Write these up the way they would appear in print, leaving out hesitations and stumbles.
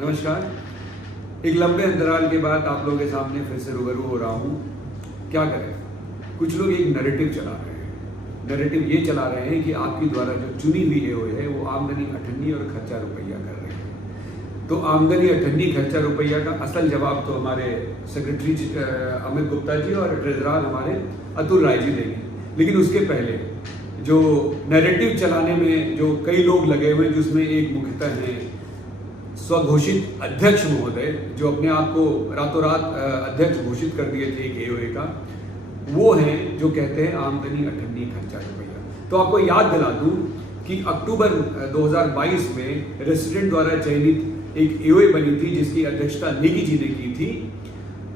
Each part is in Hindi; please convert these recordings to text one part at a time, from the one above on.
नमस्कार। एक लंबे अंतराल के बाद आप लोगों के सामने फिर से रूबरू हो रहा हूँ। क्या करें, कुछ लोग एक नैरेटिव चला रहे हैं। नैरेटिव ये चला रहे हैं कि आपकी द्वारा जो चुनी हुई एओए है वो आमदनी अठन्नी और खर्चा रुपया कर रहे हैं। तो आमदनी अठन्नी खर्चा रुपया का असल जवाब तो हमारे सेक्रेटरी अमित गुप्ता जी और ट्रेजरार हमारे अतुल राय जी देंगे। लेकिन उसके पहले जो नैरेटिव चलाने में जो कई लोग लगे हुए, जिसमें एक मुख्यतः है स्वघोषित अध्यक्ष महोदय, जो अपने आप को रातों रात अध्यक्ष घोषित कर दिए थे एक एओए का, वो हैं जो कहते हैं आमदनी अठन्नी खर्चा रुपया। तो आपको याद दिला दूं कि अक्टूबर 2022 में रेसिडेंट द्वारा चयनित एक एओए बनी थी जिसकी अध्यक्षता नेगी जी ने की थी।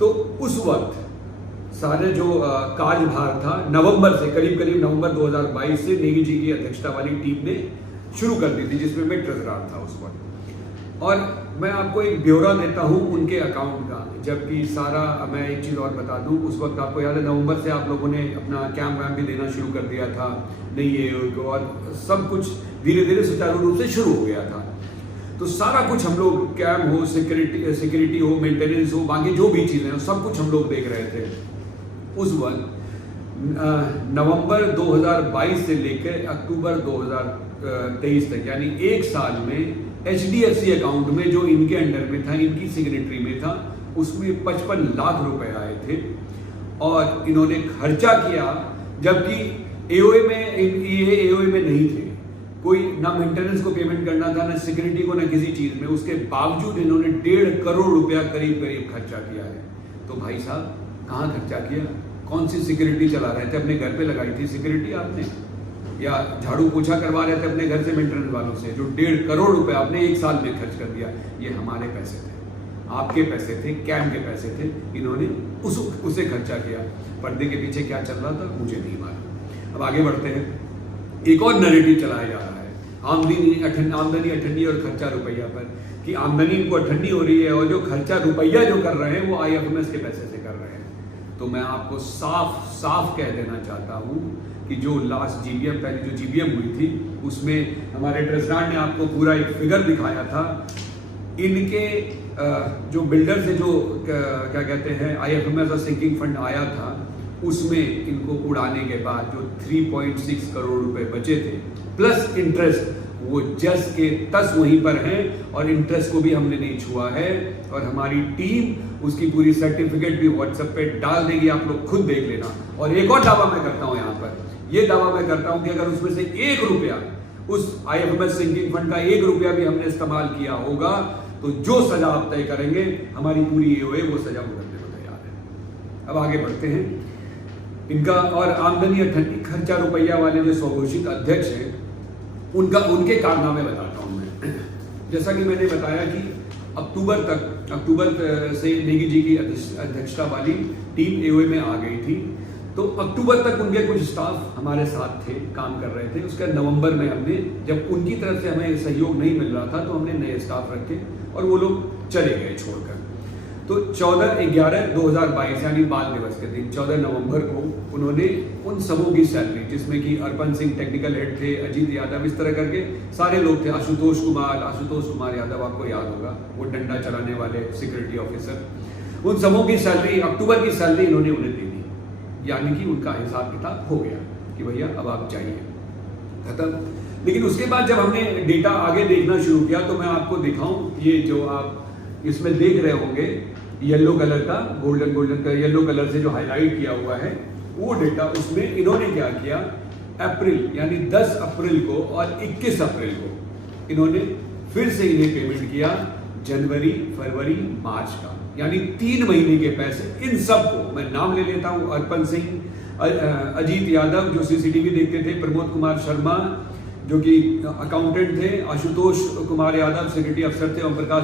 तो उस वक्त सारे जो कार्यभार था नवंबर से करीब नवंबर 2022 से नेगी जी की अध्यक्षता वाली टीम ने शुरू कर दी थी, जिसमें मैं ट्रेजरार था उस वक्त। और मैं आपको एक ब्यौरा देता हूं उनके अकाउंट का, जबकि सारा मैं एक चीज़ और बता दूं, उस वक्त आपको याद है नवंबर से आप लोगों ने अपना कैंप वैम्प भी देना शुरू कर दिया था नई एओए को, और सब कुछ धीरे धीरे सुचारू रूप से शुरू हो गया था। तो सारा कुछ हम लोग कैंप हो, सिक्योरिटी हो, मेंटेनेंस हो, बाकी जो भी चीज़ें हो, सब कुछ हम लोग देख रहे थे उस वक्त। नवंबर 2022 से लेकर अक्टूबर 2023 तक, यानी एक साल में HDFC अकाउंट में जो इनके अंडर में था, इनकी सिग्नेटरी में था, उसमें 55 लाख रुपए आए थे और इन्होंने खर्चा किया। जबकि एओए में नहीं थे, कोई ना मेंटेनेंस को पेमेंट करना था, ना सिक्योरिटी को, ना किसी चीज में। उसके बावजूद इन्होंने 1.5 करोड़ रुपया करीब खर्चा किया है। तो भाई साहब, कहाँ खर्चा किया? कौन सी सिक्योरिटी चला रहे थे? अपने घर पे लगाई थी सिक्योरिटी आपने, या झाड़ू पोछा करवा रहे थे अपने घर से मेंटेनेंस वालों से, जो 1.5 करोड़ रुपए आपने एक साल में खर्च कर दिया? ये हमारे पैसे थे, आपके पैसे थे, कैंप के पैसे थे, इन्होंने उसे खर्चा किया। पर्दे के पीछे क्या चल रहा था मुझे नहीं मालूम। अब आगे बढ़ते हैं। एक और नैरेटिव चलाया जा रहा है आमदनी अठन्नी और खर्चा रुपया पर, कि आमदनी इनको अठन्नी हो रही है और जो खर्चा रुपया जो कर रहे हैं वो IFMS के पैसे से कर रहे हैं। तो मैं आपको साफ कह देना चाहता हूं कि जो लास्ट GBM, पहले जो GBM हुई थी, उसमें हमारे ट्रेजरार ने आपको पूरा एक फिगर दिखाया था। इनके जो बिल्डर से जो क्या कहते हैं IFMS और सिंकिंग फंड आया था, उसमें इनको उड़ाने के बाद जो 3.6 करोड़ रुपए बचे थे प्लस इंटरेस्ट, वो जस के तस वहीं पर हैं और इंटरेस्ट को भी हमने नहीं छुआ है। और हमारी टीम उसकी पूरी सर्टिफिकेट भी WhatsApp पे डाल देगी, आप लोग खुद देख लेना। और एक और दावा मैं करता हूं यहाँ पर, ये दावा मैं करता हूं कि अगर उसमें से 1 रुपया, उस IFMS सिंकिंग फंड का 1 रुपया भी हमने इस्तेमाल किया होगा, तो जो सजा आप तय करेंगे, हमारी पूरी एओए वो सजा भुगतने को तैयार है। अब आगे बढ़ते हैं। इनका और आमदनी अठन्नी खर्चा रुपया वाले जो स्वघोषित अध्यक्ष हैं, उनके कारनामे बताता हूं मैं। जैसा कि मैंने बताया कि अक्टूबर से नेगी जी की अध्यक्षता वाली टीम एओए में आ गई थी। तो अक्टूबर तक उनके कुछ स्टाफ हमारे साथ थे, काम कर रहे थे। उसके नवंबर में हमने, जब उनकी तरफ से हमें सहयोग नहीं मिल रहा था, तो हमने नए स्टाफ रखे और वो लोग चले गए छोड़कर। तो 14/11/2022 यानी बाल दिवस के दिन 14 नवंबर को उन्होंने उन सबों की सैलरी, जिसमें कि अर्पण सिंह टेक्निकल हेड थे, अजीत यादव, इस तरह करके सारे लोग थे, आशुतोष कुमार यादव आपको याद होगा, वो डंडा चलाने वाले सिक्योरिटी ऑफिसर, उन सबों की सैलरी, अक्टूबर की सैलरी इन्होंने उन्हें दे दी। यानी कि उनका हिसाब किताब हो गया कि भैया अब आप जाइए, खत्म। लेकिन उसके बाद जब हमने डेटा आगे देखना शुरू किया, तो मैं आपको दिखाऊं, ये जो आप इसमें देख रहे होंगे येलो कलर का, गोल्डन का येलो कलर से जो हाईलाइट किया हुआ है, वो डेटा, उसमें इन्होंने क्या किया, अप्रैल यानी 10 अप्रैल को और 21 अप्रैल को इन्होंने फिर से इन्हें पेमेंट किया, जनवरी, फरवरी, मार्च का, यानी 3 महीने के पैसे इन सबको। मैं नाम ले लेता हूं, अर्पण सिंह, अजीत यादव जो CCTV देखते थे, प्रमोद कुमार शर्मा जो कि अकाउंटेंट थे, आशुतोष कुमार यादव सिक्योरिटी अफसर थे, ओम प्रकाश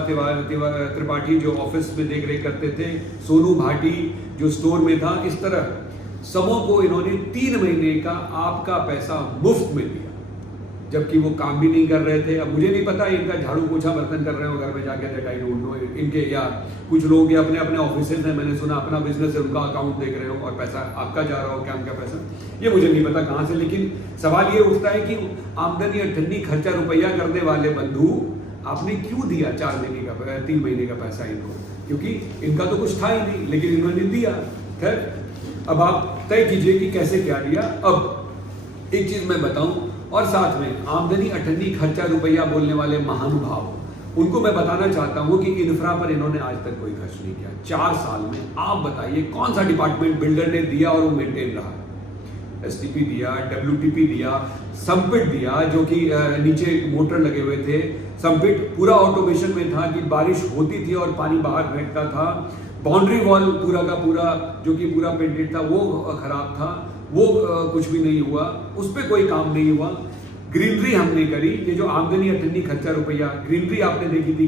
त्रिपाठी जो ऑफिस में देख रेख करते थे, सोनू भाटी जो स्टोर में था। इस तरह सबों को इन्होंने 3 महीने का आपका पैसा मुफ्त में दिया, जबकि वो काम भी नहीं कर रहे थे। अब मुझे नहीं पता इनका झाड़ू पोछा बर्तन कर रहे हो घर में जाके, दैट आई डोंट नो इनके, या कुछ लोग अपने अपने ऑफिस में, मैंने सुना अपना बिजनेस है, उनका अकाउंट देख रहे हो और पैसा आपका जा रहा हो, कैंप का पैसा, ये मुझे नहीं पता कहाँ से। लेकिन सवाल ये उठता है कि आमदनी अठन्नी खर्चा रुपया करने वाले बंधु आपने क्यों दिया 4 महीने का 3 महीने का पैसा इनको? क्योंकि इनका तो कुछ था ही नहीं, लेकिन इन्होंने दिया। खैर, अब आप तय कीजिए कि कैसे क्या दिया। अब एक चीज मैं बताऊं, और साथ में आमदनी अठन्नी खर्चा रुपया बोलने वाले महानुभाव, उनको मैं बताना चाहता हूं कि इंफ्रा पर इन्होंने आज तक कोई खर्च नहीं किया। 4 साल में आप बताइए कौन सा डिपार्टमेंट बिल्डर ने दिया और वो मेंटेन रहा? एसटीपी दिया, डब्ल्यूटीपी दिया, संपिट दिया जो कि नीचे मोटर लगे हुए थे। संपिट पूरा ऑटोमेशन में था कि बारिश होती थी और पानी बाहर फेंकता था। बाउंड्री वॉल पूरा का पूरा जो कि पूरा पेंटेड था वो खराब था, वो कुछ भी नहीं हुआ, उस पर कोई काम नहीं हुआ। ग्रीनरी हमने करी, ये जो आमदनी अठन्नी खर्चा रुपया, ग्रीनरी आपने देखी थी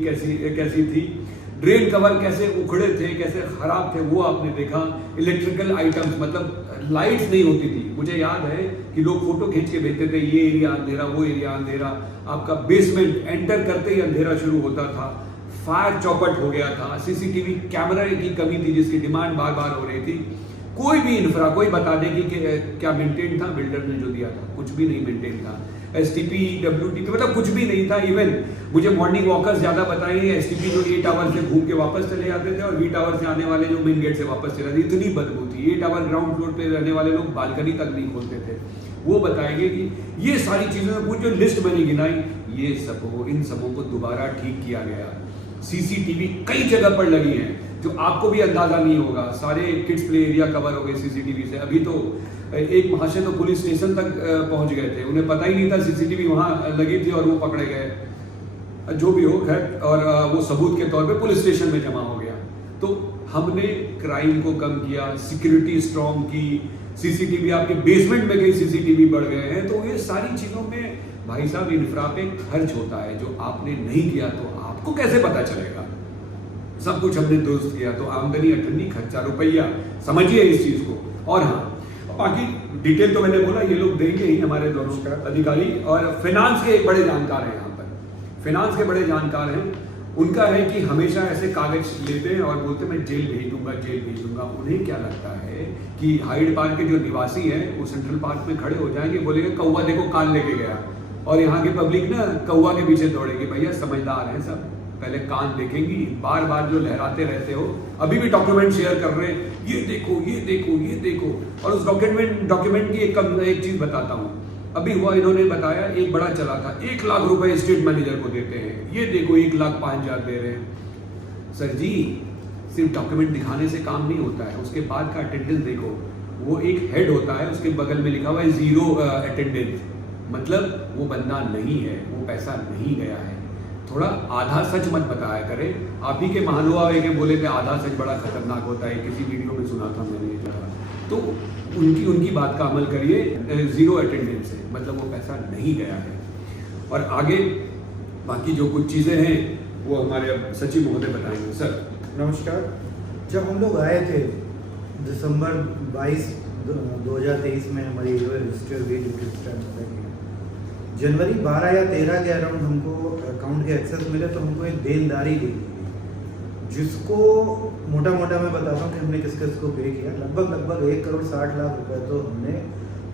कैसी थी। ड्रेन कवर कैसे उखड़े थे, कैसे खराब थे, वो आपने देखा। इलेक्ट्रिकल आइटम्स, मतलब लाइट्स नहीं होती थी। मुझे याद है कि लोग फोटो खींच के भेजते थे, ये एरिया अंधेरा, वो एरिया अंधेरा। आपका बेसमेंट एंटर करते ही अंधेरा शुरू होता था। फायर चौपट हो गया था। सीसीटीवी कैमरा की कमी थी जिसकी डिमांड बार बार हो रही थी। कोई भी इंफ्रा, कोई बता दे कि क्या मेंटेन था? बिल्डर ने जो दिया था कुछ भी नहीं मेंटेन था। एसटीपी, डब्ल्यूटीपी, मतलब कुछ भी नहीं था। इवन मुझे मॉर्निंग वॉकर्स ज्यादा बताएंगे, एसटीपी जो ए टावर से घूम के वापस चले जाते थे और बी टावर से आने वाले जो मेन गेट से वापस चले जाते, इतनी बदबू थी। ए टावर ग्राउंड फ्लोर पे रहने वाले लोग बालकनी तक नहीं खोलते थे। वो बताएंगे कि ये सारी चीजें, कुछ जो लिस्ट मैंने गिनाई, ये सब इन सबों को दोबारा ठीक किया गया। सीसीटीवी कई जगह पर लगी हैं जो आपको भी अंदाजा नहीं होगा। सारे किड्स प्ले एरिया कवर हो गए सीसीटीवी से। अभी तो एक महाशय तो पुलिस स्टेशन तक पहुंच गए थे, उन्हें पता ही नहीं था सीसीटीवी वहां लगी थी और वो पकड़े गए। जो भी हो, खैर, और वो सबूत के तौर पे पुलिस स्टेशन में जमा हो गया। तो हमने क्राइम को कम किया, सिक्योरिटी स्ट्रॉन्ग की, सीसीटीवी आपके बेसमेंट में कई सीसीटीवी बढ़ गए हैं। तो ये सारी चीजों में भाई साहब इंफ्रा पे खर्च होता है जो आपने नहीं किया तो आपको कैसे पता चलेगा? सब कुछ हमने दुरुस्त किया। तो आमदनी अठन्नी खर्चा रुपया, समझिए इस चीज को। और हाँ, बाकी डिटेल तो मैंने बोला, ये लोग देंगे ही हमारे दोनों अधिकारी। और फाइनेंस के बड़े जानकार हैं यहाँ पर, फाइनेंस के बड़े जानकार हैं। उनका है कि हमेशा ऐसे कागज लेते हैं और बोलते मैं जेल भेज दूंगा, जेल भेज दूंगा। उन्हें क्या लगता है कि हाइड पार्क के जो निवासी हैं वो सेंट्रल पार्क में खड़े हो जाएंगे, बोलेंगे कौवा देखो कान लेके गया, और यहाँ की पब्लिक ना कौवा के पीछे दौड़ेगी। भैया समझदार हैं सब, पहले कान देखेंगी। बार बार जो लहराते रहते हो, अभी भी डॉक्यूमेंट शेयर कर रहे हैं, ये देखो ये देखो ये देखो। और उस डॉक्यूमेंट की एक चीज बताता हूँ। अभी हुआ, इन्होंने बताया एक बड़ा चला था, 1 लाख रुपए स्टेट मैनेजर को देते हैं। ये देखो 1,05,000 दे रहे हैं। सर जी, सिर्फ डॉक्यूमेंट दिखाने से काम नहीं होता है, उसके बाद का अटेंडेंस देखो। वो एक हेड होता है, उसके बगल में लिखा हुआ है 0 अटेंडेंस, मतलब वो बंदा नहीं है, वो पैसा नहीं गया है। थोड़ा आधा सच मत बताया करें। आप ही के महानुभाव के बोले थे आधा सच बड़ा खतरनाक होता है, किसी वीडियो में सुना था मैंने। तो उनकी बात का अमल करिए। 0 अटेंडेंस है, मतलब वो पैसा नहीं गया है। और आगे बाकी जो कुछ चीज़ें हैं वो हमारे सचिव महोदय बताएंगे। सर नमस्कार। जब हम लोग आए थे दिसंबर 22, 2023 में हमारी रजिस्टर हुई ड्यूटी स्टार्ट, जनवरी 12 या 13 के अराउंड हमको अकाउंट के एक्सेस मिले तो हमको एक देनदारी दी गई, जिसको मोटा मोटा मैं बताता हूँ कि हमने किस किस को पे किया। लगभग 1,60,00,000 रुपए तो हमने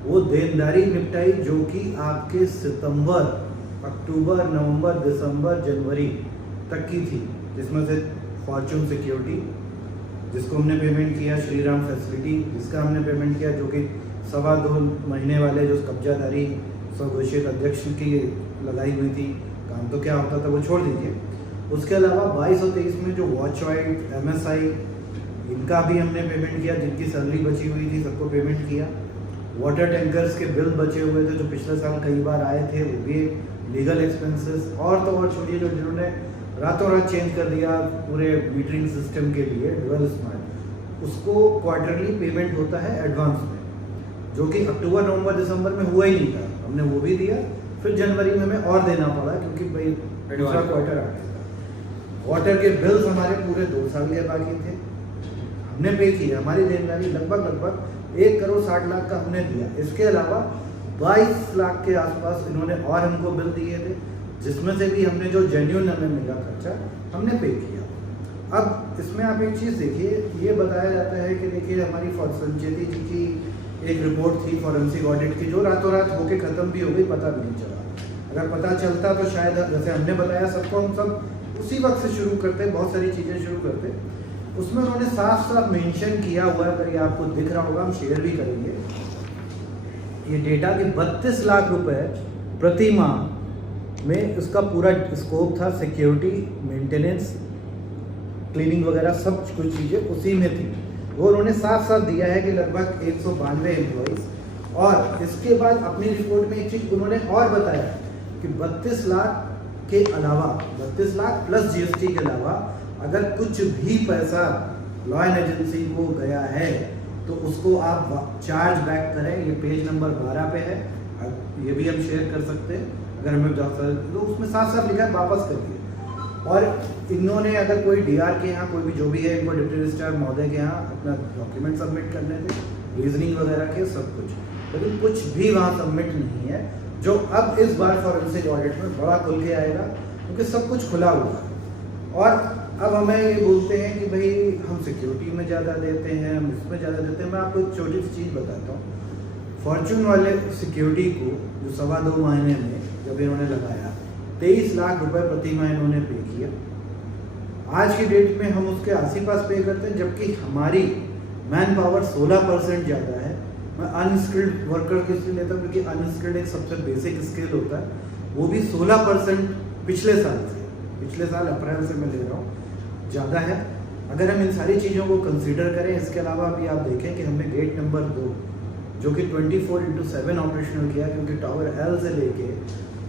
वो देनदारी निपटाई, जो कि आपके सितंबर, अक्टूबर, नवंबर, दिसंबर, जनवरी तक की थी। जिसमें से फॉर्चून सिक्योरिटी जिसको हमने पेमेंट किया, श्रीराम फैसिलिटी जिसका हमने पेमेंट किया, जो कि 2.25 महीने वाले जो कब्जादारी स्वघोषित अध्यक्ष की लगाई हुई थी, काम तो क्या होता था वो छोड़ दीजिए। उसके अलावा 22 और 23 में जो वॉच वाइट, MSI, इनका भी हमने पेमेंट किया, जिनकी सैलरी बची हुई थी सबको पेमेंट किया। वाटर टैंकर्स के बिल बचे हुए थे जो पिछले साल कई बार आए थे, वो भी लीगल एक्सपेंसेस। और तो और छोड़िए, जो जिन्होंने रातों रात चेंज कर दिया पूरे मीटरिंग सिस्टम के लिए ड्यूअल स्मार्ट, उसको क्वार्टरली पेमेंट होता है एडवांस में, जो कि अक्टूबर, नवंबर, दिसंबर में हुआ ही नहीं था। हमने वो भी दिया। फिर जनवरी में हमें और देना पड़ा क्योंकि भाई दूसरा क्वार्टर आ गया था। वाटर के बिल्स हमारे पूरे 2 साल के बाकी थे, हमने पे किया। हमारी देनदारी लगभग 1,60,00,000 का हमने दिया। इसके अलावा 22 लाख के आसपास इन्होंने और हमको बिल दिए थे, जिसमें से भी हमने जो जेन्युइन हमें मिला खर्चा हमने पे किया। अब इसमें आप एक चीज़ देखिए, ये बताया जाता है कि देखिए हमारी संचेती जी की एक रिपोर्ट थी फॉरेंसिक ऑडिट की, जो रातों रात होके ख़त्म भी हो गई, पता भी नहीं चला। अगर पता चलता तो शायद जैसे हमने बताया सबको, हम सब उसी वक्त से शुरू करते, बहुत सारी चीज़ें शुरू करते। उसमें उन्होंने साफ साफ मेंशन किया हुआ है, अगर ये आपको दिख रहा होगा हम शेयर भी करेंगे ये डेटा, कि 32 लाख रुपए प्रति माह में इसका पूरा स्कोप था। सिक्योरिटी, मेंटेनेंस, क्लीनिंग वगैरह सब कुछ चीज़ें उसी में थी। वो उन्होंने साफ साफ दिया है कि लगभग 192 एम्प्लॉइज। और इसके बाद अपनी रिपोर्ट में एक चीज़ उन्होंने और बताया कि 32 लाख के अलावा, 32 लाख प्लस जीएसटी के अलावा अगर कुछ भी पैसा लॉ एंड एजेंसी को गया है तो उसको आप चार्ज बैक करें। ये पेज नंबर 12 पे है, ये भी हम शेयर कर सकते हैं अगर हमें तो उसमें साफ साफ लिखा है वापस करिए। और इन्होंने अगर कोई डीआर के यहाँ कोई भी जो भी है, इनको डिप्टी रजिस्ट्रार महोदय के यहाँ अपना डॉक्यूमेंट सबमिट करने थे, रीजनिंग वगैरह के सब कुछ, लेकिन कुछ भी वहाँ सबमिट नहीं है, जो अब इस बार फॉरेंसिक ऑडिट में बड़ा खुल के आएगा, क्योंकि सब कुछ खुला हुआ है। और अब हमें ये बोलते हैं कि भाई हम सिक्योरिटी में ज़्यादा देते हैं, हम इसमें ज़्यादा देते हैं। मैं आपको एक छोटी सी चीज़ बताता हूँ। फॉर्चून वाले सिक्योरिटी को जो 2.25 महीने में जब इन्होंने लगाया, 23 लाख रुपए प्रति माह इन्होंने पे किया। आज की डेट में हम उसके आस-पास पे करते हैं, जबकि हमारी मैन पावर 16% ज़्यादा है। मैं अनस्किल्ड वर्कर के लिए लेता हूँ, क्योंकि अनस्किल्ड एक सबसे बेसिक स्किल होता है, वो भी 16% पिछले साल अप्रैल से मैं ले रहा हूँ, ज़्यादा है। अगर हम इन सारी चीज़ों को कंसीडर करें, इसके अलावा भी आप देखें कि हमने गेट नंबर 2 जो कि 24/7 ऑपरेशनल किया, क्योंकि टावर एल से लेके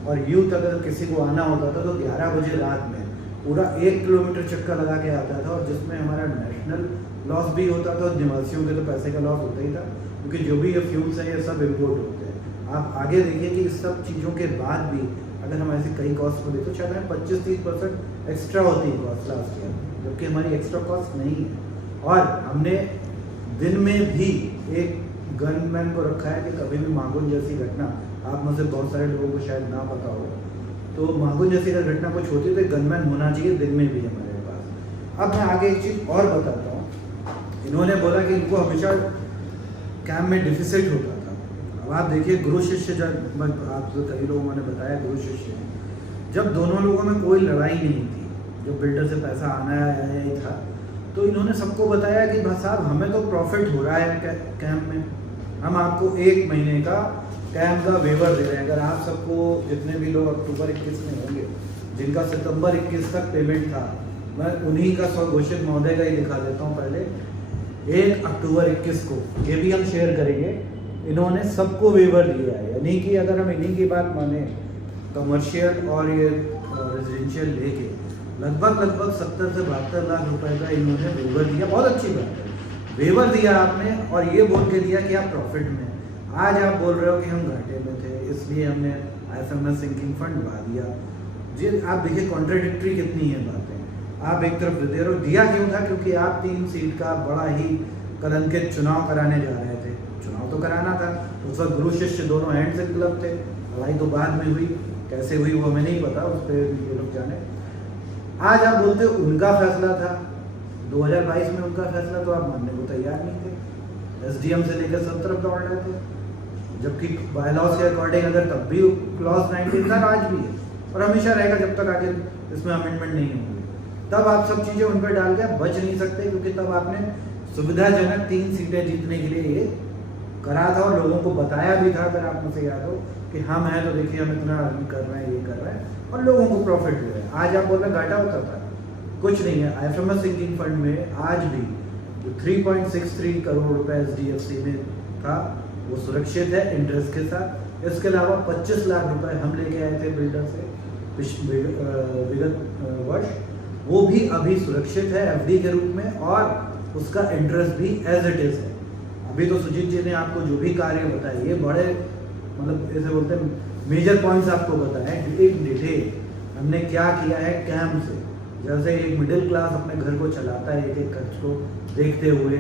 और यूथ अगर किसी को आना होता था तो 11 बजे रात में पूरा 1 किलोमीटर चक्कर लगा के आता था, और जिसमें हमारा नेशनल लॉस भी होता था और निवासियों के तो पैसे का लॉस होता ही था, क्योंकि जो भी ये फ्यूल्स हैं ये सब इम्पोर्ट होते हैं। आप आगे देखिए कि इस सब चीज़ों के बाद भी अगर हम ऐसी कई कॉस्ट को देखें तो शायद हमें 25-30% एक्स्ट्रा होती है कॉस्ट लास्ट ईयर, जबकि हमारी एक्स्ट्रा कॉस्ट नहीं है। और हमने दिन में भी एक गनमैन को रखा है कि कभी भी मांगुन जैसी घटना, आप में से बहुत सारे लोगों को शायद ना पता हो, तो मांगुन जैसी अगर घटना कुछ होती है तो गनमैन होना चाहिए दिन में भी हमारे पास। अब मैं आगे एक चीज़ और बताता हूँ। इन्होंने बोला कि इनको हमेशा कैम्प में डिफिसिट होता था। अब आप देखिए गुरु शिष्य, जब आपको कई लोगों ने बताया गुरु शिष्य, जब दोनों लोगों में कोई लड़ाई नहीं थी, जो बिल्डर से पैसा आना आया ही था, तो इन्होंने सबको बताया कि भाई साहब हमें तो प्रॉफिट हो रहा है कैंप में, हम आपको 1 महीने का कैंप का वेवर दे रहे हैं। अगर आप सबको, जितने भी लोग अक्टूबर 21 में होंगे, जिनका सितंबर 21 तक पेमेंट था, मैं उन्हीं का घोषित महोदय का ही दिखा देता हूँ पहले। 1 अक्टूबर 21 को, ये भी हम शेयर करेंगे, इन्होंने सबको वेवर दिया है। यानी कि अगर हम इन्हीं की बात माने, कमर्शियल और ये रेजिडेंशियल लेके लगभग 70 से 72 लाख रुपए का इन्होंने वेवर दिया। बहुत अच्छी बात है, वेवर दिया आपने, और ये बोल के दिया कि आप प्रॉफिट में। आज आप बोल रहे हो कि हम घाटे में थे, इसलिए हमने IFMS सिंकिंग फंड बढ़ा दिया। जी आप देखिए कॉन्ट्राडिक्टरी कितनी है बातें। आप एक तरफ दे रहे हो, दिया क्यों था? क्योंकि आप 3 सीट का बड़ा ही कलंकित चुनाव कराने जा रहे थे। चुनाव तो कराना था, उस वक्त गुरु शिष्य दोनों हैंड से क्लब थे। लड़ाई तो बाद में हुई, कैसे हुई वो हमें नहीं पता, उस पर ये लोग जाने। आज आप बोलते हो उनका फैसला था, 2022 में उनका फैसला, तो आप मानने को तैयार नहीं थे। SDM से लेकर सब तरफ दौड़ रहे थे, जबकि बायलॉज के अकॉर्डिंग अगर तब भी क्लॉज 19 था, आज भी है और हमेशा रहेगा जब तक आगे इसमें अमेंडमेंट नहीं होगी। तब आप सब चीज़ें उन पर डाल के बच नहीं सकते, क्योंकि तब आपने सुविधाजनक 3 सीटें जीतने के लिए ये करा था और लोगों को बताया भी था, अगर आप मुझे याद हो, कि हम हैं तो देखिए हम इतना अर्न कर रहे हैं, ये कर रहे हैं, और लोगों को प्रॉफिट दे रहे हैं। आज आप बोल रहे घाटा होता था, कुछ नहीं है। IFMS सिंकिंग फंड में आज भी जो 3.63 करोड़ रुपए SDFC में था, वो सुरक्षित है इंटरेस्ट के साथ। इसके अलावा 25 लाख रुपए हम लेके आए थे बिल्डर से विगत वर्ष, वो भी अभी सुरक्षित है FD के रूप में, और उसका इंटरेस्ट भी एज इट इज है। अभी तो सुजीत जी ने आपको जो भी कार्य बताए, ये बड़े मतलब ऐसे बोलते हैं मेजर पॉइंट्स आपको बताएं, एक डिटेल हमने क्या किया है कैम्प से। जैसे एक मिडिल क्लास अपने घर को चलाता है, एक खर्च को देखते हुए,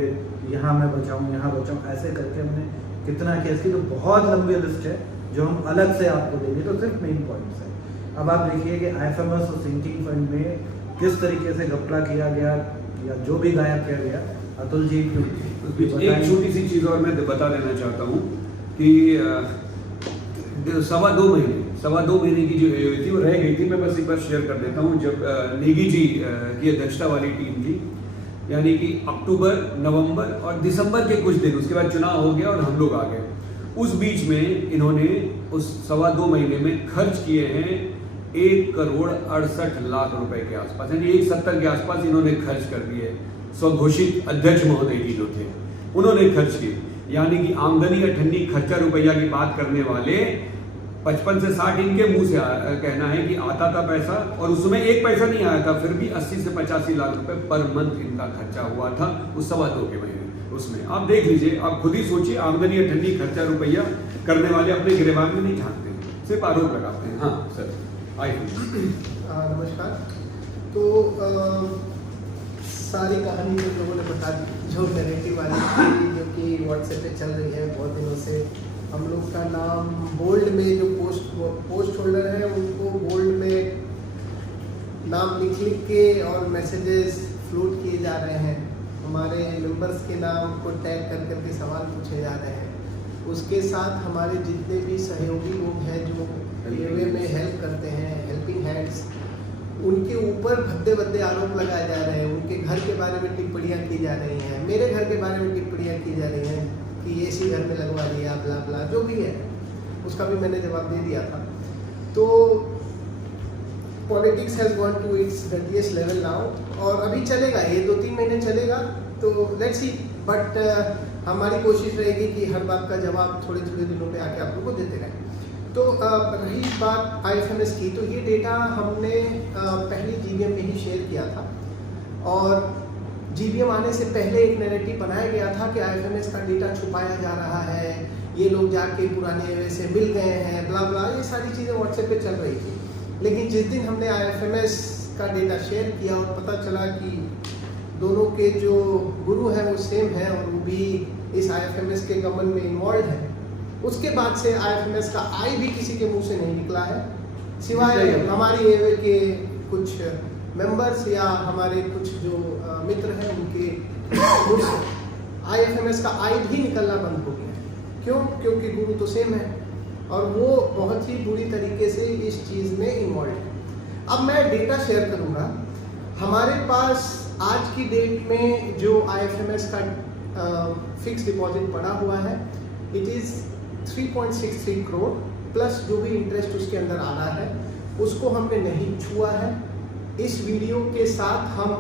यहाँ मैं बचाऊँ, यहाँ बचाऊँ, ऐसे करके हमने कितना किया। इसकी तो बहुत लंबी लिस्ट है जो हम अलग से आपको देंगे, तो सिर्फ मेन पॉइंट्स है। अब आप देखिए कि IFMS और सिंकिंग फंड में किस तरीके से घपला किया गया या जो भी गायब किया गया। अतुल जी एक छोटी सी चीज़ और मैं बता देना चाहता हूँ कि 2.25 महीने 2.25 महीने की जो हुई थी वो रह गई थी। मैं बस एक बार शेयर कर देता हूँ। जब नेगी जी की अध्यक्षता वाली टीम थी, यानी कि अक्टूबर, नवंबर और दिसंबर के कुछ दिन, उसके बाद चुनाव हो गया और हम लोग आ गए। उस बीच में इन्होंने उस 2.25 महीने में खर्च किए हैं 1,68,00,000 रुपए के आसपास, यानी 1,70 के आसपास इन्होंने खर्च कर दिए। स्वघोषित अध्यक्ष महोदय जी जो थे उन्होंने खर्च किए, यानी कि आमदनी अठन्नी खर्चा रुपया की बात करने वाले 55 से 60 इनके मुंह से कहना है कि आता था पैसा, और उसमें 1 पैसा नहीं आया था, फिर भी 80 से 85 लाख रुपए पर मंथ इनका खर्चा हुआ था उस 2.25 के महीने। उसमें आप देख लीजिए, आप खुद ही सोचिए, आमदनी अठन्नी खर्चा रुपया करने वाले अपने गिरेबान में नहीं झांकते, सिर्फ आरोप लगाते हैं। हाँ सर, नमस्कार। तो सारी कहानी जो लोगों ने बता दी, जो नैरेटिव वाली थी, जो कि व्हाट्सएप पे चल रही है बहुत दिनों से। हम लोग का नाम बोल्ड में, जो पोस्ट होल्डर है उनको बोल्ड में नाम लिख के और मैसेजेस फ्लोट किए जा रहे हैं। हमारे मेंबर्स के नाम को टैग कर करके सवाल पूछे जा रहे हैं। उसके साथ हमारे जितने भी सहयोगी लोग हैं जो रेलवे में हेल्प करते हैं, हेल्पिंग हैंड्स, उनके ऊपर भद्दे आरोप लगाए जा रहे हैं। उनके घर के बारे में टिप्पणियाँ की जा रही हैं, मेरे घर के बारे में टिप्पणियाँ की जा रही हैं कि एसी घर में लगवा दिया, ब्ला ब्ला, जो भी है उसका भी मैंने जवाब दे दिया था। तो politics has gone to its dirtiest level now, और अभी चलेगा, ये 2-3 महीने चलेगा, तो लेट्स सी। बट हमारी कोशिश रहेगी कि हर बात का जवाब थोड़े दिनों पे आके आप लोगों को देते रहें। तो रही बात IFMS की, तो ये डेटा हमने पहली GBM में ही शेयर किया था, और GBM आने से पहले एक नैरेटिव बनाया गया था कि IFMS का डेटा छुपाया जा रहा है, ये लोग जाके पुराने वे से मिल गए हैं, ब्ला ब्ला, ये सारी चीज़ें व्हाट्सएप पे चल रही थी। लेकिन जिस दिन हमने IFMS का डेटा शेयर किया और पता चला कि दोनों के जो गुरु हैं वो सेम हैं और वो भी इस IFMS के गमन में इन्वॉल्व है, उसके बाद से IFMS का आई भी किसी के मुंह से नहीं निकला है, सिवाय हमारी एवे के कुछ मेंबर्स या हमारे कुछ जो मित्र हैं उनके मुंह से IFMS का आई भी निकलना बंद हो गया है। क्यों? क्योंकि गुरु तो सेम है और वो बहुत ही बुरी तरीके से इस चीज़ में इन्वॉल्व है। अब मैं डेटा शेयर करूँगा। हमारे पास आज की डेट में जो IFMS का फिक्स डिपॉजिट पड़ा हुआ है, इट इज़ 3.63 करोड़ प्लस जो भी इंटरेस्ट उसके अंदर आ रहा है, उसको हमने नहीं छुआ है। इस वीडियो के साथ हम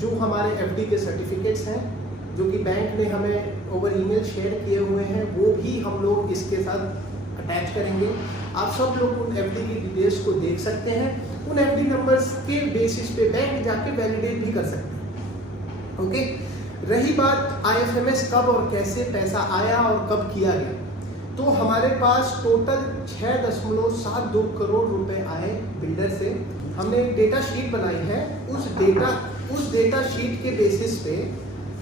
जो हमारे FD के सर्टिफिकेट्स हैं, जो कि बैंक ने हमें ओवर ईमेल शेयर किए हुए हैं, वो भी हम लोग इसके साथ अटैच करेंगे। आप सब लोग उन FD की डिटेल्स को देख सकते हैं। उन FD नंबर्स के बेसिस पे बैंक जाके वैलिडेट भी कर सकते हैं। ओके, रही बात IFMS कब और कैसे पैसा आया और कब किया गया, तो हमारे पास टोटल 6.72 करोड़ रुपए आए बिल्डर से। हमने एक डेटा शीट बनाई है, उस डेटा शीट के बेसिस पे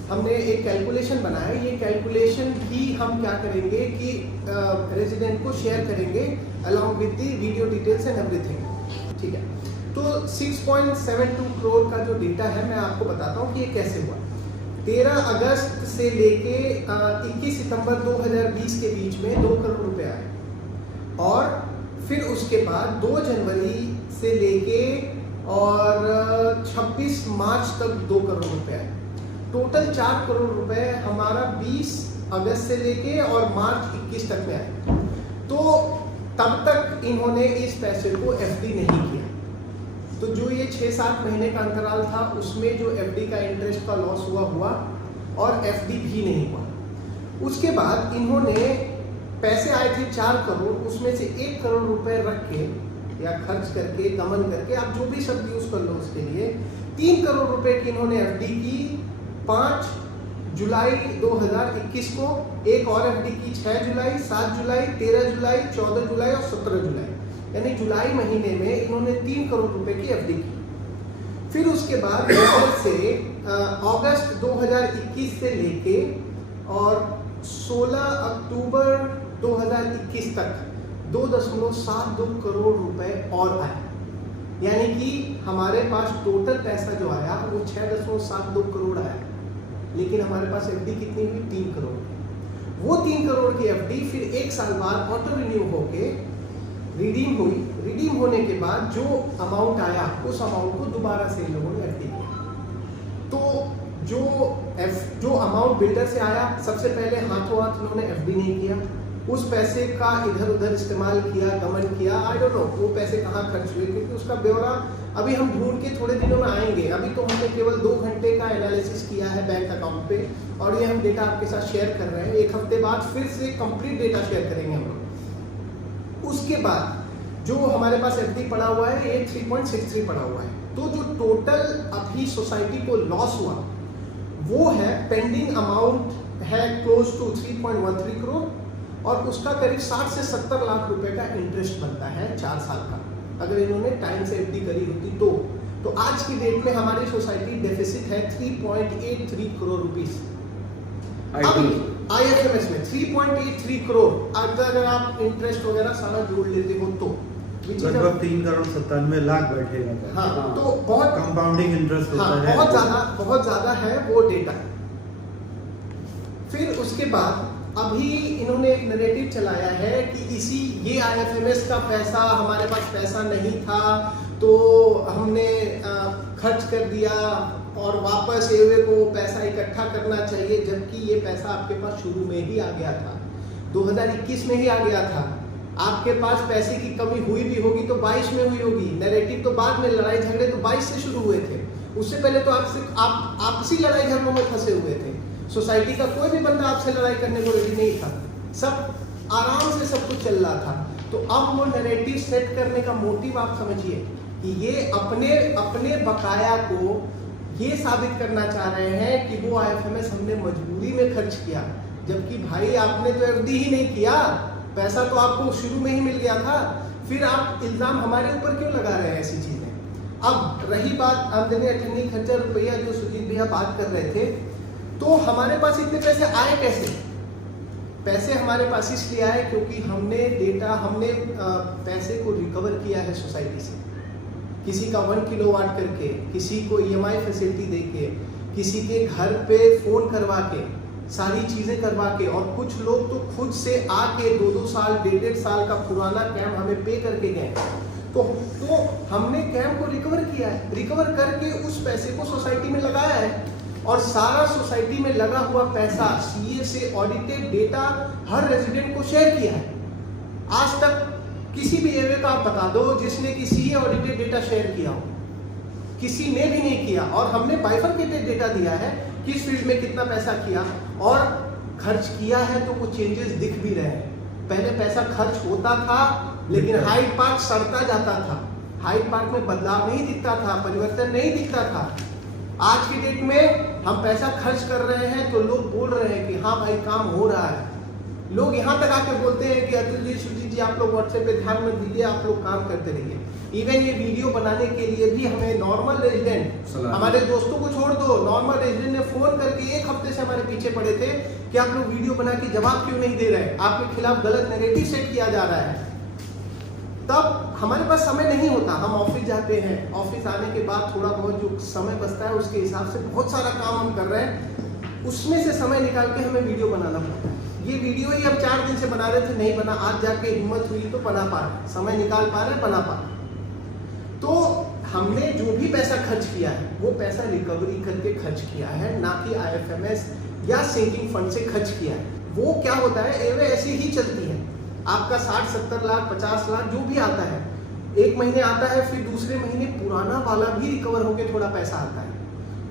हमने एक कैलकुलेशन बनाया। ये कैलकुलेशन भी हम क्या करेंगे कि रेजिडेंट को शेयर करेंगे along with the video details and everything. ठीक है, तो 6.72 करोड़ का जो डेटा है, मैं आपको बताता हूँ कि ये कैसे हुआ। 13 अगस्त से लेके 21 सितंबर 2020 के बीच में 2 करोड़ रुपए आए, और फिर उसके बाद 2 जनवरी से लेके और 26 मार्च तक 2 करोड़ रुपए आए। टोटल 4 करोड़ रुपए हमारा 20 अगस्त से लेके और मार्च 21 तक में आए। तो तब तक इन्होंने इस पैसे को FD नहीं किया। तो जो ये 6-7 महीने का अंतराल था, उसमें जो FD का इंटरेस्ट का लॉस हुआ और FD भी नहीं हुआ। उसके बाद इन्होंने पैसे आए थे 4 करोड़, उसमें से 1 करोड़ रुपए रख के या खर्च करके, गमन करके, आप जो भी शब्द यूज कर लो उसके लिए, 3 करोड़ रुपए की इन्होंने FD की 5 जुलाई 2021 को, एक और FD की 6 जुलाई, 7 जुलाई, 13 जुलाई, 14 जुलाई और 17 जुलाई, यानी जुलाई महीने में इन्होंने 3 करोड़ रुपए की FD की। फिर उसके बाद से अगस्त 2021 से लेके और 16 अक्टूबर 2021 तक 2.72 करोड़ रुपए और आए। यानी कि हमारे पास टोटल पैसा जो आया वो 6.72 करोड़ आया, लेकिन हमारे पास FD कितनी हुई? 3 करोड़। वो 3 करोड़ की FD फिर 1 साल बाद ऑटो रिन्यू होके रिडीम हुई, रिडीम होने के बाद जो अमाउंट आया उस अमाउंट को दोबारा से इन लोगों ने एफडी किया। तो जो अमाउंट बिल्डर से आया, सबसे पहले हाथों हाथ उन्होंने एफडी नहीं किया, उस पैसे का इधर उधर इस्तेमाल किया, गमन किया, आई डोंट नो वो पैसे कहाँ खर्च हुए, क्योंकि उसका ब्यौरा अभी हम ढूंढ के थोड़े दिनों में आएंगे। अभी तो हमने केवल 2 घंटे का एनालिसिस किया है बैंक अकाउंट पे, और ये हम डेटा आपके साथ शेयर कर रहे हैं। 1 हफ्ते बाद फिर से कंप्लीट डेटा शेयर करेंगे हम लोग। उसके बाद जो हमारे पास एफडी पड़ा हुआ है ये 3.63 पड़ा हुआ है। तो जो टोटल अभी सोसाइटी को लॉस हुआ वो है, पेंडिंग अमाउंट है क्लोज टू 3.13 करोड़, और उसका करीब 60 से 70 लाख रुपए का इंटरेस्ट बनता है 4 साल का, अगर इन्होंने टाइम से एफडी करी होती तो आज की डेट में हमारी सोसाइटी डेफिसिट है 3.83 करोड़ रुपीस IFMS में 3.83 करोड़। अगर आप इंटरेस्ट वगैरह सारा जोड़ लेते हो तो लगभग 3.97 करोड़ बैठेगा। हाँ, तो बहुत कंपाउंडिंग इंटरेस्ट होता हाँ, है, बहुत ज्यादा है वो डेटा। फिर उसके बाद अभी इन्होंने एक नैरेटिव चलाया है कि ये IFMS का पैसा, हमारे पास पैसा नहीं था तो हमने खर्च कर दिया और वापस एवे को पैसा इकट्ठा करना चाहिए, जबकि ये पैसा आपके पास शुरू में ही आ गया था, 2021 में ही आ गया था। आपके पास पैसे की कमी हुई भी होगी तो 22 में हुई होगी। नैरेटिव तो बाद में, लड़ाई झगड़े तो 22 से शुरू हुए थे, उससे पहले तो आपसी लड़ाई झगड़ों में फंसे हुए थे। सोसाइटी का कोई भी बंदा आपसे लड़ाई करने को रेडी नहीं था, सब आराम से सब कुछ चल रहा था। तो अब वो नैरेटिव सेट करने का मोटिव आप समझिए कि ये अपने बकाया को ये साबित करना चाह रहे हैं कि वो IFMS हमने मजबूरी में खर्च किया, जबकि भाई आपने तो एफडी ही नहीं किया, पैसा तो आपको शुरू में ही मिल गया था, फिर आप इल्जाम हमारे ऊपर क्यों लगा रहे हैं ऐसी चीजें। अब रही बात आमदनी अठन्नी खर्चा रुपया, जो सुजीत भैया बात कर रहे थे, तो हमारे पास इतने पैसे आए कैसे? पैसे हमारे पास इसलिए आए क्योंकि हमने पैसे को रिकवर किया है सोसाइटी से। किसी का 1 किलोवाट करके, किसी को EMI फैसिलिटी देके, किसी के घर पे फोन करवा के, सारी चीजें करवा के, और कुछ लोग तो खुद से आके 2-2 साल 1.5 साल का पुराना कैम हमें पे करके गए। तो हमने कैम को रिकवर किया है, रिकवर करके उस पैसे को सोसाइटी में लगाया है, और सारा सोसाइटी में लगा हुआ पैसा CA से ऑडिटेड डेटा हर रेजिडेंट को शेयर किया है। आज तक किसी भी एरिया का आप बता दो जिसने कि CA ऑडिटेड डेटा शेयर किया हो, किसी ने भी नहीं किया। और हमने बाइफरकेटेड डेटा दिया है, किस फील्ड में कितना पैसा किया और खर्च किया है, तो कुछ चेंजेस दिख भी रहे हैं। पहले पैसा खर्च होता था लेकिन हाइड पार्क सड़ता जाता था, हाइड पार्क में बदलाव नहीं दिखता था, परिवर्तन नहीं दिखता था। आज की डेट में हम पैसा खर्च कर रहे हैं तो लोग बोल रहे हैं कि हाँ भाई काम हो रहा है। लोग यहाँ तक आके बोलते हैं कि अतुल जी, सुजीत जी, आप लोग व्हाट्सएप पे ध्यान मत दीजिए, आप लोग काम करते रहिए। इवन ये वीडियो बनाने के लिए भी हमें नॉर्मल रेजिडेंट, हमारे दोस्तों को छोड़ दो, नॉर्मल रेजिडेंट ने फोन करके 1 हफ्ते से हमारे पीछे पड़े थे कि आप लोग वीडियो बना के जवाब क्यों नहीं दे रहे, आपके खिलाफ गलत नैरेटिव सेट किया जा रहा है। तब हमारे पास समय नहीं होता, हम ऑफिस जाते हैं, ऑफिस आने के बाद थोड़ा बहुत जो समय बचता है उसके हिसाब से बहुत सारा काम हम कर रहे हैं, उसमें से समय निकाल के हमें वीडियो बनाना पड़ता है। ये वीडियो ही हम 4 दिन से बना रहे थे, नहीं बना, आज जाके हिम्मत हुई तो बना पा रहे, समय निकाल पा रहे, बना पा रहे। तो हमने जो भी पैसा खर्च किया है वो पैसा रिकवरी करके खर्च किया है, ना कि IFMS या सिंकिंग फंड से खर्च किया है। वो क्या होता है, एवे ऐसी ही चलती है, आपका 60-70 लाख 50 लाख जो भी आता है, एक महीने आता है, फिर दूसरे महीने पुराना वाला भी रिकवर होके थोड़ा पैसा आता है,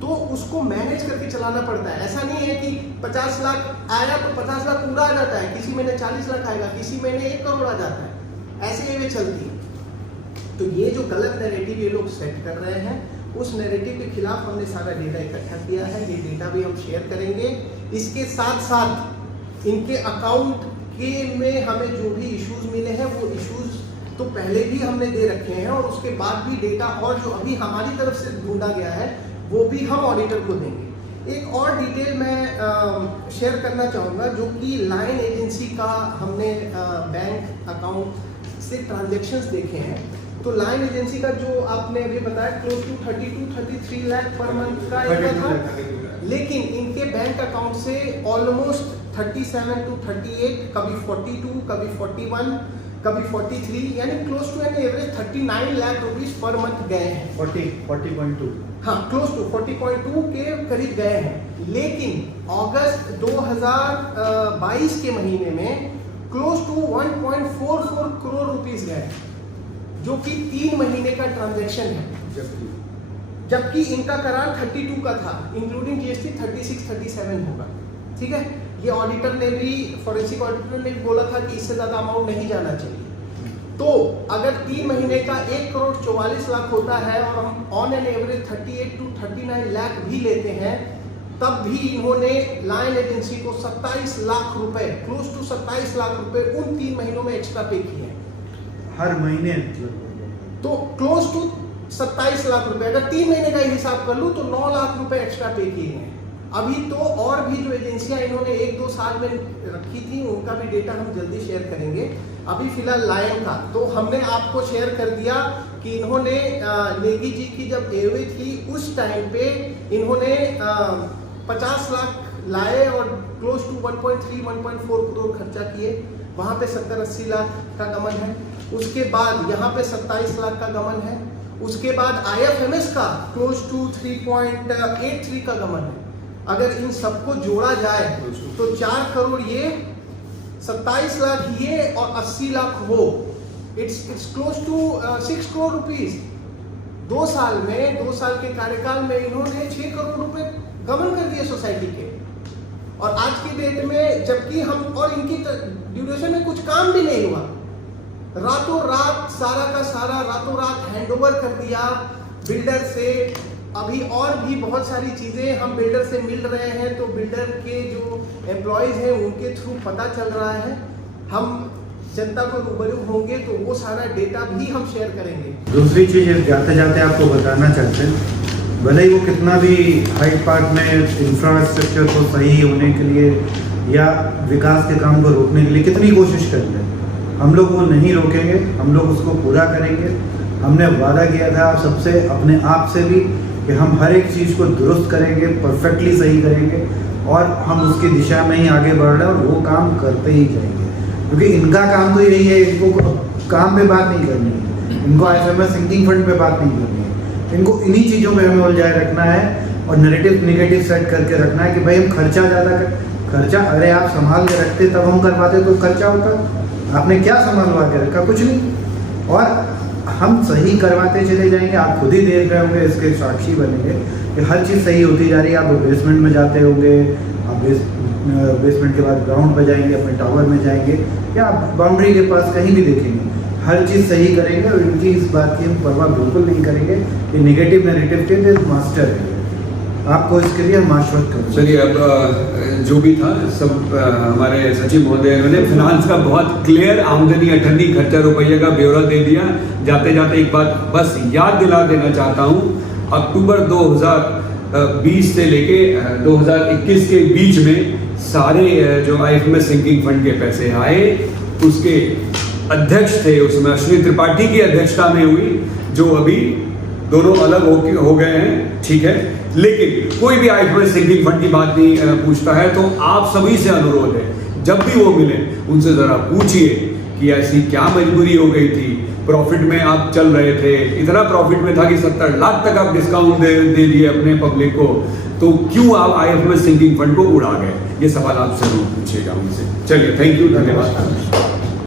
तो उसको मैनेज करके चलाना पड़ता है। ऐसा नहीं है कि 50 लाख आया तो 50 लाख पूरा आ जाता है, किसी महीने 40 लाख आएगा, किसी महीने 1 करोड़ आ जाता है, ऐसे ये चलती है। तो ये जो गलत नैरेटिव ये लोग सेट कर रहे हैं, उस नैरेटिव के खिलाफ हमने सारा डेटा इकट्ठा किया है, ये डेटा भी हम शेयर करेंगे। इसके साथ साथ इनके अकाउंट के में हमें जो भी इश्यूज मिले हैं वो इश्यूज तो पहले भी हमने दे रखे हैं, और उसके बाद भी डेटा और जो अभी हमारी तरफ से ढूंढा गया है वो भी हम ऑडिटर को देंगे। एक और डिटेल मैं शेयर करना चाहूँगा, जो कि लाइन एजेंसी का हमने बैंक अकाउंट से ट्रांजैक्शंस देखे हैं। तो लाइन एजेंसी का जो आपने अभी बताया close to 32-33 lakh per month का था, लेकिन इनके बैंक अकाउंट से ऑलमोस्ट 37 to 38, कभी 42, कभी 41, कभी 43, यानी close to an average 39 lakh rupees per month गए हैं। 40.2। हाँ, क्लोज टू 40.2 के करीब गए हैं। लेकिन अगस्त 2022 के महीने में क्लोज टू 1.44 करोड़ रुपीस गए, जो कि 3 महीने का ट्रांजैक्शन है। जबकि इनका करार 32 का था, इंक्लूडिंग जीएसटी 36-37 होगा। ठीक है, ये ऑडिटर ने भी, फॉरेंसिक ऑडिटर ने भी बोला था कि इससे ज्यादा अमाउंट नहीं जाना चाहिए। तो अगर 3 महीने का 1,44,00,000 होता है और हम on an average 38 to 39 lakh भी लेते हैं, तब भी इन्होंने लायन एजेंसी को 27 लाख रुपए, क्लोज टू 27 लाख रुपए उन 3 महीनों में एक्स्ट्रा पे किए हैं हर महीने। तो क्लोज टू 27 लाख रुपए, अगर 3 महीने का हिसाब कर लूं तो 9 लाख रुपए एक्स्ट्रा पे किए हैं। अभी तो और भी जो एजेंसियां इन्होंने 1-2 साल में रखी थी, उनका भी डेटा हम जल्दी शेयर करेंगे। अभी फिलहाल लायन का तो हमने आपको शेयर कर दिया कि इन्होंने नेगी जी की जब एवे थी उस टाइम पे इन्होंने 50 लाख लाए और क्लोज टू 1.3-1.4 करोड़ खर्चा किए। वहां पे 70-80 लाख का गमन है। उसके बाद यहाँ पे 27 लाख का गमन है। उसके बाद IFMS का क्लोज टू 3.83 का गमन है। अगर इन सबको जोड़ा जाए तो 4 करोड़ ये, 27 लाख ये और 80 लाख वो, it's close to 6 crore rupees. 2 साल में, 2 साल के कार्यकाल में इन्होंने 6 करोड़ रुपए गमन कर दिए सोसाइटी के। और आज की डेट में जबकि हम, और इनकी ड्यूरेशन में कुछ काम भी नहीं हुआ, रातों रात सारा का सारा रातों रात हैंडओवर कर दिया बिल्डर से। अभी और भी बहुत सारी चीजें हम बिल्डर से मिल रहे हैं, तो बिल्डर के जो एम्प्लॉयज हैं उनके थ्रू पता चल रहा है। हम जनता को रूबरू होंगे तो वो सारा डेटा भी हम शेयर करेंगे। दूसरी चीज जाते जाते आपको बताना चाहते हैं, भले ही वो कितना भी हाइड पार्क में इंफ्रास्ट्रक्चर को सही होने के लिए या विकास के काम को रोकने के लिए कितनी कोशिश कर ले, हम लोग वो नहीं रोकेंगे, हम लोग उसको पूरा करेंगे। हमने वादा किया था आप सबसे, अपने आप से भी, कि हम हर एक चीज़ को दुरुस्त करेंगे, परफेक्टली सही करेंगे और हम उसकी दिशा में ही आगे बढ़ रहे हैं और वो काम करते ही जाएंगे। क्योंकि इनका काम तो यही है, इनको काम पे बात नहीं करनी है, इनको IFMS सिंकिंग फंड पे बात नहीं करनी है, इनको इन्हीं चीज़ों पे हमें उलझाए रखना है और नैरेटिव नेगेटिव सेट करके रखना है कि भाई हम खर्चा ज़्यादा खर्चा, अरे आप संभाल के रखते तब हम करवाते तो खर्चा होता। आपने क्या संभालवा के रखा? कुछ नहीं। और हम सही करवाते चले जाएंगे, आप खुद ही देख रहे होंगे, इसके साक्षी बनेंगे कि हर चीज़ सही होती जा रही है। आप बेसमेंट में जाते होंगे, आप बेसमेंट के बाद ग्राउंड पर जाएंगे, अपने टावर में जाएंगे या बाउंड्री के पास कहीं भी देखेंगे, हर चीज़ सही करेंगे और इनकी इस बात की हम परवाह बिल्कुल नहीं करेंगे। ये नेगेटिव नैरेटिव के मास्टर है, आपको इसके लिए हम आश्वस्त करें। चलिए, अब जो भी था सब हमारे सचिव महोदय ने फिनांस का बहुत क्लियर आमदनी, अठन्नी, खर्चा, रुपये का ब्यौरा दे दिया। जाते जाते एक बात बस याद दिला देना चाहता हूँ, अक्टूबर 2020 से लेके 2021 के बीच में सारे जो IFMS सिंकिंग फंड के पैसे आए, उसके अध्यक्ष थे उसमें अश्विनी त्रिपाठी की अध्यक्षता में हुई, जो अभी दोनों अलग हो गए हैं। ठीक है, लेकिन कोई भी IFMS सिंकिंग फंड की बात नहीं पूछता है, तो आप सभी से अनुरोध है, जब भी वो मिले उनसे जरा पूछिए कि ऐसी क्या मजबूरी हो गई थी, प्रॉफिट में आप चल रहे थे, इतना प्रॉफिट में था कि 70 लाख तक आप डिस्काउंट दे दिए अपने पब्लिक को, तो क्यों आप IFMS सिंकिंग फंड को उड़ा गए? ये सवाल आप जरूर पूछिएगा उनसे। चलिए, थैंक यू, धन्यवाद।